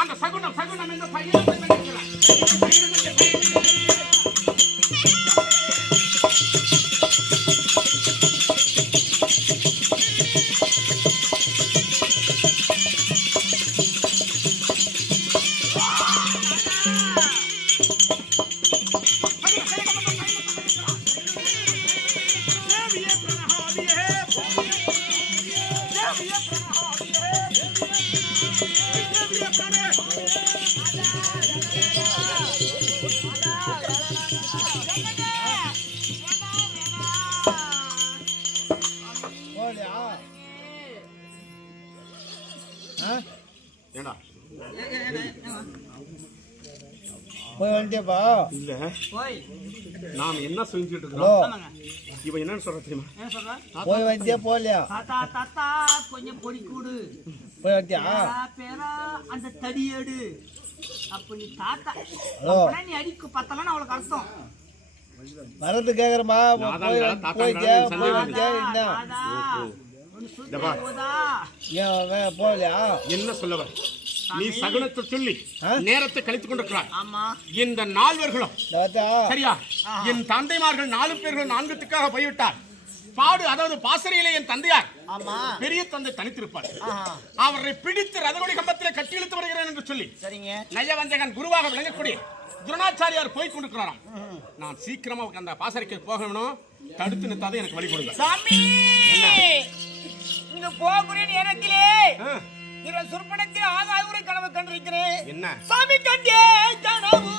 அந்த சகுனம் சகுனம் என்ற பையன் போய் வந்துட்டியாப்பா? இல்ல நாம என்ன செஞ்சுட்டு இருக்கோம்? இவன் என்ன சொல்ற தெரியுமா? போய் வந்துட்டியா போகலையா? தாத்தா தாத்தா கொஞ்சம் பொடி கூடு போய் வந்துட்டியா? பேரா அந்த தடி எடு அப்ப நீ தாத்தா நீ அடிக்கு பத்தலன்னு அவளுக்கு அர்த்தம். மறந்து கேக்குறமா போகலையா? என்ன சொல்லவ? நீ சகுனத்தை சொல்லி நேரத்தை கழித்துக் கொண்டிருக்கிறாய். ஆமா, இந்த நால்வர்களும் சரியா? என் தந்தைமார்கள் 4 பேர்கள் 4 திக்காக போய்விட்டார். பாடு அதாவது பாசறையிலே என் தந்தையார் பெரிய தந்தை தனித்திருப்பார். அவரை பிடித்து ரதகுடி கம்பத்திலே கட்டி இழுத்து வருகிறேன் என்று சொல்லி நயவஞ்சகன் குருவாக விளங்கக்கூடிய துரோணாச்சாரியார் போய் கொண்டிருக்கிறாராம். நான் சீக்கிரமா அந்த பாசறைக்கு போகணும். தடுத்து நிறுத்தாத எனக்கு வழி கொடுங்க. நீங்க போகிற நேரத்திலே சுற்பனத்தில் ஆகாய கனவு கண்டிருக்கிறேன். என்ன சாமி கண்டே கனவு